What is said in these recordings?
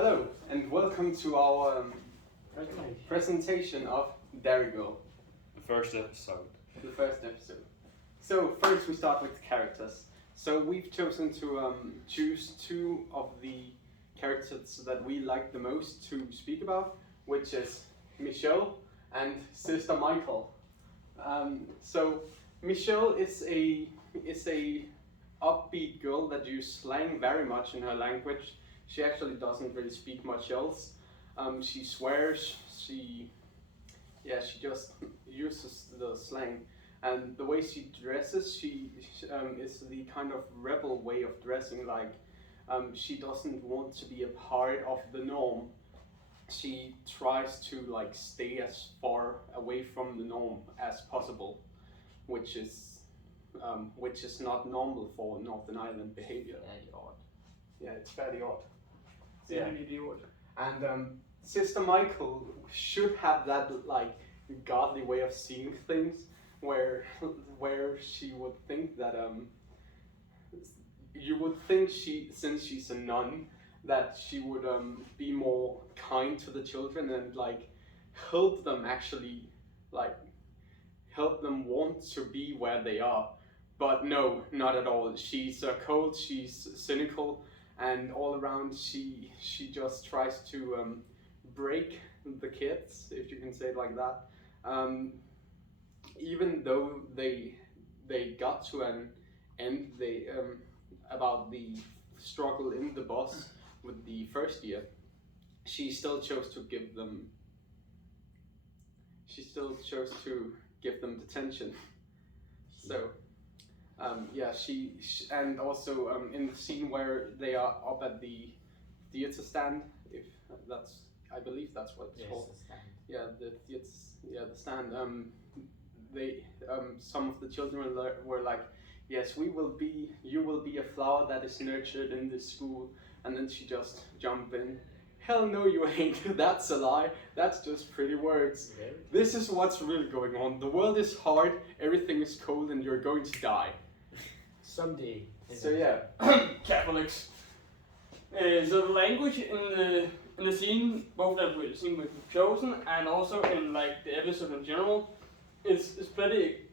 Hello and welcome to our presentation of Derry Girls, The first episode. the first episode. So first we start with the characters. So we've chosen to choose two of the characters that we like the most to speak about, which is Michelle and Sister Michael. So Michelle is a upbeat girl that uses slang very much in her language. She actually doesn't really speak much else. She swears. She just uses the slang, and the way she dresses, she is the kind of rebel way of dressing. Like, she doesn't want to be a part of the norm. She tries to like stay as far away from the norm as possible, which is not normal for Northern Ireland behavior. Very odd. Yeah, it's fairly odd. Yeah. And Sister Michael should have that like godly way of seeing things, where she would think that you would think since she's a nun, that she would be more kind to the children and like help them help them want to be where they are. But no, not at all. She's cold, she's cynical, and all around she just tries to break the kids, if you can say it like that. Even though they got to an end, about the struggle in the bus with the first year, she still chose to give them. She still chose to give them detention. So. And also in the scene where they are up at the theater stand, if that's, I believe that's what it's called. The stand. They some of the children were like, yes, you will be a flower that is nurtured in this school, and then she just jumped in. Hell no, you ain't. That's a lie. That's just pretty words. This is what's really going on. The world is hard, everything is cold, and you're going to die. Someday. So yeah. Catholics. So the language in the scene, both that we've chosen and also in like the episode in general, is pretty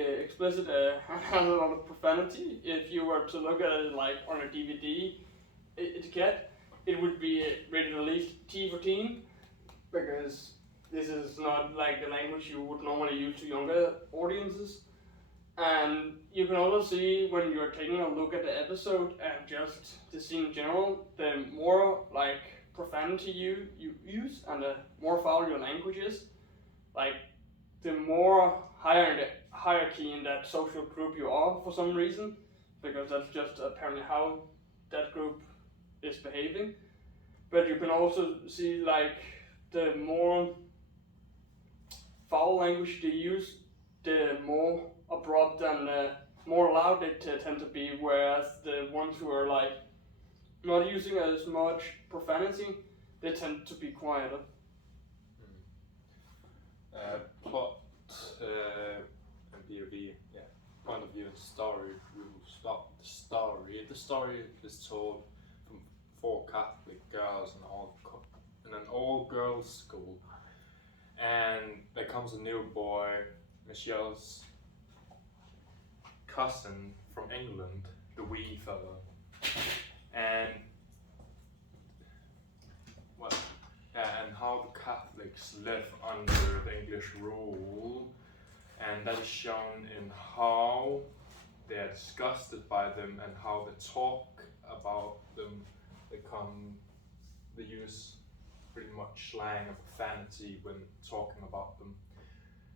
explicit. Has a lot of profanity. If you were to look at it like on a DVD etiquette, it would be rated at least T for teen, because this is not like the language you would normally use to younger audiences. And you can also see when you're taking a look at the episode and just the scene in general, the more like profanity you use and the more foul your language is, like the more higher in the hierarchy in that social group you are for some reason, because that's just apparently how that group is behaving. But you can also see like the more foul language they use, the more abrupt and more loud they tend to be, whereas the ones who are like not using as much profanity, they tend to be quieter. Plot and POV, point of view and story. We will start the story. The story is told from 4 Catholic girls in an all-girls school, and there comes a new boy, Michelle's cousin from England, the wee fellow, and how the Catholics live under the English rule, and that is shown in how they are disgusted by them and how they talk about them. They use pretty much slang and profanity when talking about them.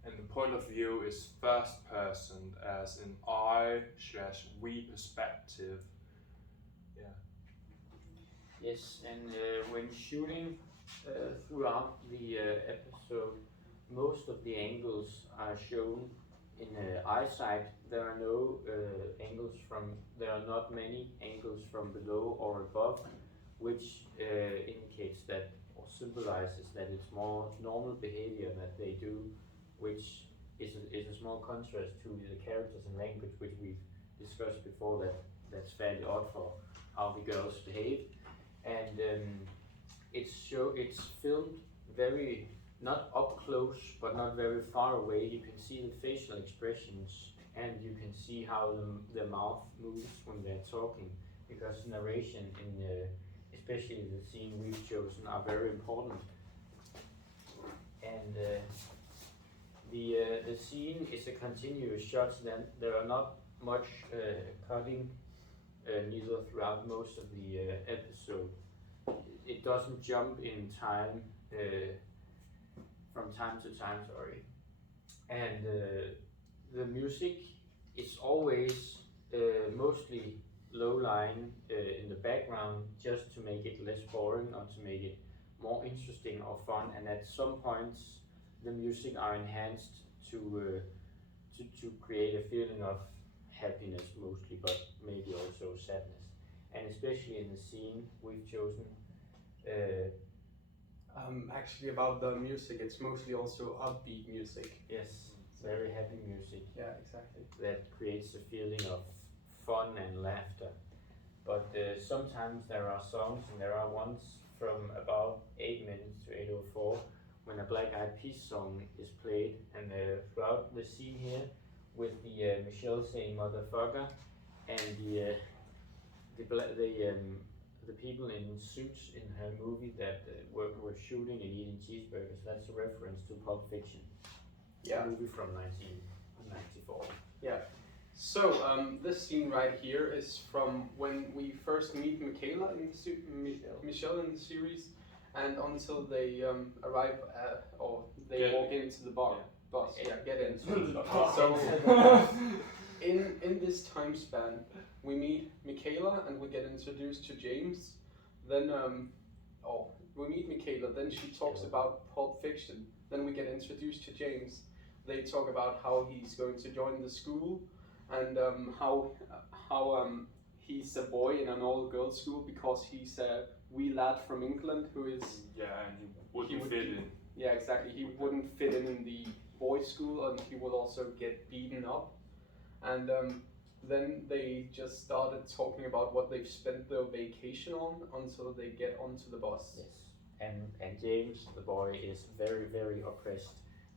And the point of view is first person, as in I/we perspective. Yes, and when shooting throughout the episode, most of the angles are shown in eyesight. There are not many angles from below or above, which indicates that or symbolizes that it's more normal behavior that they do, which is a small contrast to the characters and language which we've discussed before, that's fairly odd for how the girls behave. And it's filmed very not up close but not very far away. You can see the facial expressions and you can see how the mouth moves when they're talking, because narration in especially the scene we've chosen are very important. And the scene is a continuous shot, then there are not much cutting neither throughout most of the episode. It doesn't jump in time from time to time, sorry. And the music is always mostly low-lying in the background, just to make it less boring or to make it more interesting or fun. And at some points the music are enhanced to create a feeling of happiness mostly, but maybe also sadness. And especially in the scene we've chosen, Actually, about the music, it's mostly also upbeat music. yes, very happy music Yeah, exactly. that creates a feeling of fun and laughter. But sometimes there are songs, and there are ones from about 8 minutes to 8:04 when a Black Eyed Peas song is played, and throughout the scene here with the Michelle saying motherfucker and the people in suits in her movie that were shooting and eating cheeseburgers. That's a reference to Pulp Fiction, Yeah. a movie from 1994. Yeah. So this scene right here is from when we first meet Michaela in Michelle in the series, and until they arrive or they Get walk in. into the bar. Bus. Yeah, get in. So So in this time span, we meet Michaela and we get introduced to James. Then we meet Michaela. Then she talks about Pulp Fiction. Then we get introduced to James. They talk about how he's going to join the school, and how he's a boy in an all-girls school because he's a wee lad from England who is. Yeah, and he wouldn't would fit be- in. Yeah, exactly. He wouldn't fit in the boys' school, and he would also get beaten up. And then they just started talking about what they've spent their vacation on until they get onto the bus. Yes, and James, the boy, is very, very oppressed,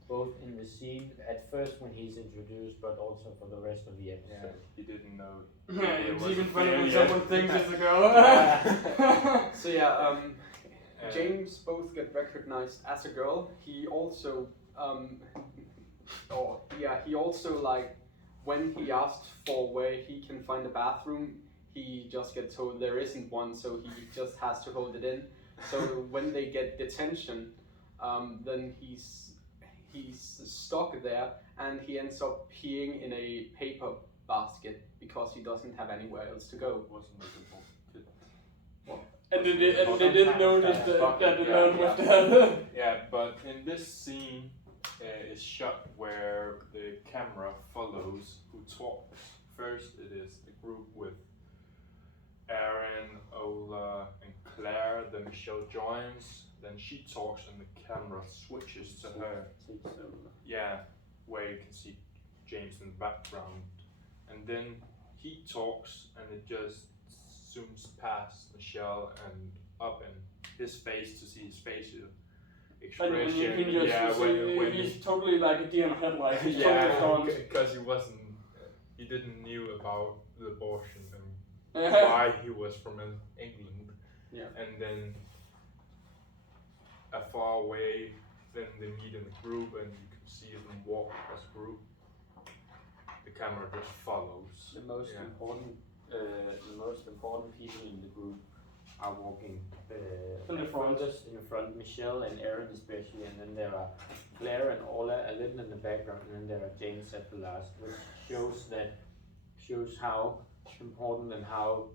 both in the scene at first when he's introduced, but also for the rest of the Yeah, episode. he didn't know. It's was even a funny when failure. someone thinks it's a girl. So yeah, James both get recognized as a girl. He also, he also like when he asked for where he can find a bathroom, he just gets told there isn't one, so he just has to hold it in. So when they get detention, then he's stuck there, and he ends up peeing in a paper basket because he doesn't have anywhere else to go. Wasn't like a kid. And they didn't notice that the man was yeah. dead. Yeah, but in this scene is shot where the camera follows who talks. First, it is the group with Aaron, Ola, and Claire. Then Michelle joins. Then she talks, and the camera switches to her. Yeah, where you can see James in the background. And then he talks, and it just zooms past Michelle and up in his face to see his facial And expression. you can just see when he's totally like a deer in headlights. He's yeah, totally because he didn't knew about the abortion and gone. why he was from England. Yeah. And then far away, then they meet in a group, and you can see them walk as a group. The camera just follows. The most Yeah. important people in the group are walking In the front. in the front, Michelle and Aaron especially, and then there are Claire and Ola a little in the background, and then there are James at the last, which shows how important and how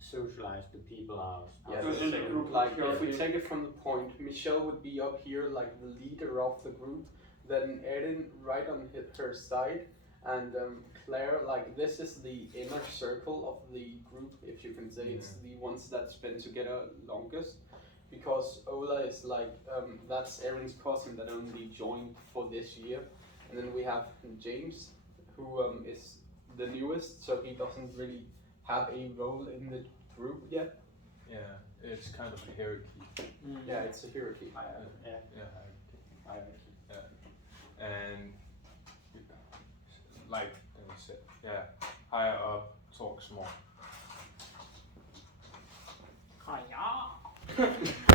socialized the people are. Yeah, So in the group, like if we take it from the point, Michelle would be up here like the leader of the group, then Erin right on her side, and Claire, like this is the inner circle of the group, if you can say. It's the ones that's been together longest, because Ola is like that's Erin's cousin that only joined for this year, and then we have James, who is the newest, so he doesn't really have a role in the group yet. Yeah, it's kind of a hierarchy. Yeah, it's a hierarchy. Yeah. Yeah. Hierarchy. And like you said, yeah, higher up talks more. Hiya.